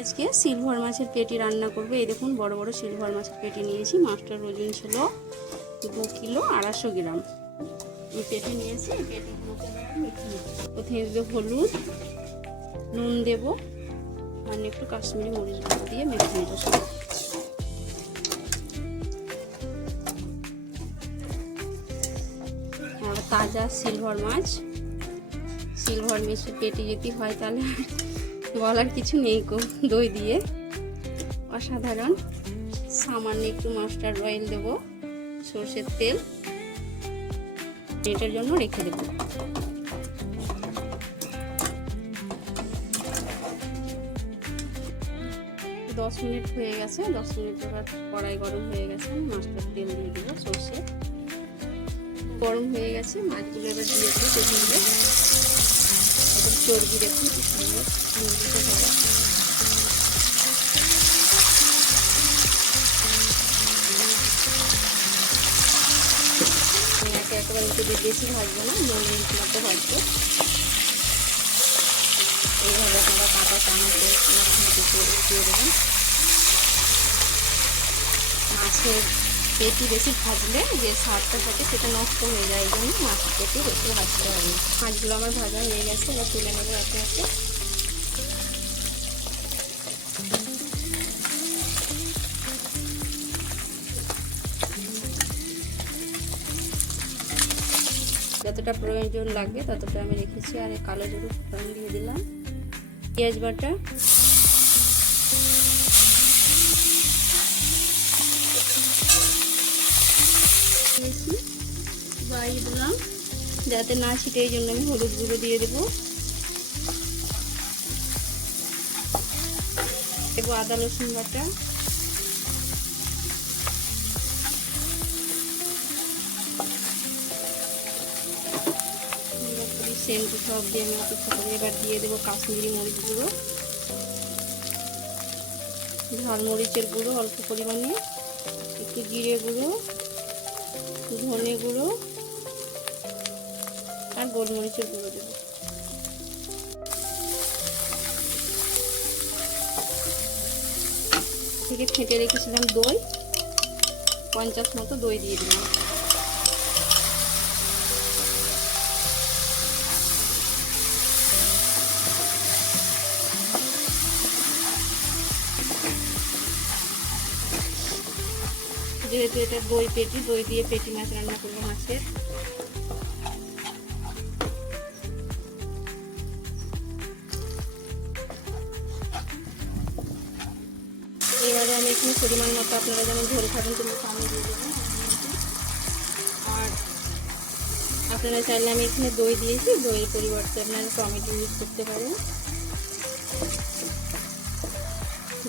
আজকে সিলভার মাছের পেটি রান্না করব। এই দেখুন বড় বড় সিলভার মাছের পেটি নিয়েছি। মাছটার ওজন ছিল 2 কিলো 250 গ্রাম। এই পেটি নিয়েছি। এই পেটিগুলোকে প্রথমে দেবো হলুদ, নুন দেব, আর একটু কাশ্মীরি মরিচ গুঁড়ো দিয়ে মেখে নেব। আর তাজা সিলভার মাছ, সিলভার মাছের পেটি যদি হয় তাহলে বলার কিছু নেই। দই দিয়ে অসাধারণ। সামান্য একটু মাস্টার্ড অয়েল দেব, সরষের তেল এটার জন্য রেখে দেব। দশ মিনিট হয়ে গেছে। 10 মিনিট পর কড়াই গরম হয়ে গেছে। মাস্টার্ড তেল দিয়ে দেবো, সরষে গরম হয়ে গেছে। মাছগুলো এবার দিয়ে দেবো তেলে। এবার চর্বি দেখুন কি সুন্দর একেবারে একটু বেশি ভাজবো না, 9 মিনিট মতো ভাজবো। এইভাবে আপনারা কাঁচা চামচে দিয়ে দেবেন। মাছের পেটি বেশি ভাজলে যে স্বাদটা থাকে সেটা নষ্ট হয়ে যায়, এই জন্য মাছের পেটি বেশি ভাজতে হবে। মাছগুলো আমার ভাজা হয়ে গেছে, এবার তুলে নেবো আস্তে আস্তে। যতটা প্রয়োজন লাগবে ততটা আমি রেখেছি। আর এই কালো জিরে ফোড়ন দিয়ে দিলাম, পেঁয়াজ বাটা, বাড়িয়ে দিলাম যাতে না ছিটে, এই জন্য আমি হলুদ গুঁড়ো দিয়ে দেবো। দেবো আদা রসুন বাটা, সেন্ট সব দিয়ে আমি অপেক্ষা করি। এবার দিয়ে দেবো কাশ্মীরি মরিচ গুঁড়ো, ঝাল মরিচের গুঁড়ো অল্প পরিমাণে, একটু জিরে গুঁড়ো, ধনে গুঁড়ো আর গোলমরিচের গুঁড়ো দেবো। থেকে ফেটে রেখেছিলাম দই, 50 মতো দই দিয়ে দিলাম। যেহেতু এটা দই পেটি, দই দিয়ে পেটি মাছ রান্না করবো মাছের। এবারে আমি এখানে পরিমাণ মতো আপনারা যেমন ঝোল খাবেন তেমন পানি দিয়ে দেবেন। আর আপনারা চাইলে আমি এখানে দই দিয়েছি, দইয়ের পরিবর্তে আপনারা টমেটো ইউজ করতে পারেন,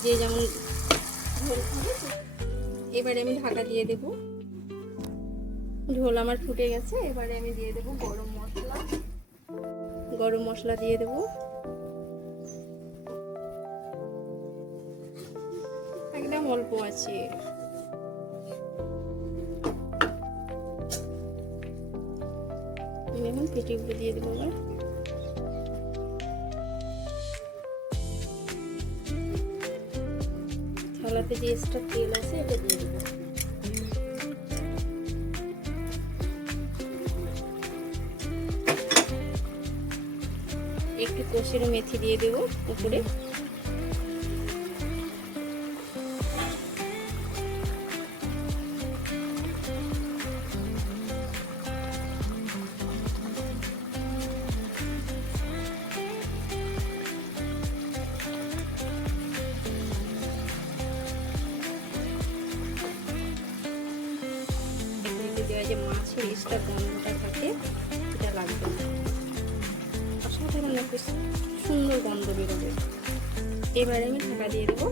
যে যেমন ঝোল খাবে। এবারে আমি ঢাকা দিয়ে দেব। ঝোল আমার ফুটে গেছে। এবারে আমি দিয়ে দেব গরম মশলা, গরম মশলা দিয়ে দেব। একদম অল্প আছে। এখন পেটিগুলো দিয়ে দেবো। এবার থালাতে যে এক্সট্রা তেল আছে এটা দিয়ে দেবো। একটু কষিয়ে মেথি দিয়ে দেবো উপরে। দেওয়া যে মাছের এক্সট্রা গন্ধটা থাকে সেটা লাগবে না। অসাধারণ একটা সুন্দর গন্ধ বেরোবে। এবারে আমি ঢাকা দিয়ে দেবো।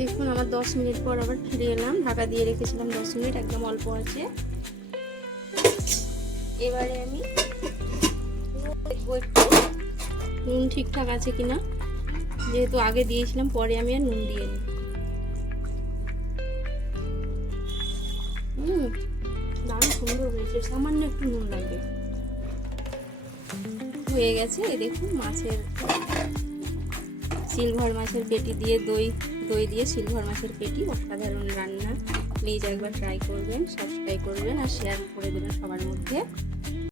দেখুন আমার 10 মিনিট পর আবার ফিরে এলাম। ঢাকা দিয়ে রেখেছিলাম 10 মিনিট, একদম অল্প আছে। এবারে আমি দেখবো একটু নুন ঠিকঠাক আছে কিনা, যেহেতু আগে দিয়েছিলাম, পরে আমি আর নুন দিয়ে নিই। দারুণ সুন্দর হয়েছে, সামান্য একটু নুন লাগবে। হয়ে গেছে। এই দেখুন মাছের সিলভার মাছের পেটি দিয়ে দই দিয়ে সিলভার মাছের পেটি অসাধারণ রান্না। প্লিজ একবার ট্রাই করবেন, সাবস্ক্রাইব করবেন আর শেয়ার করে দেবেন সবার মধ্যে।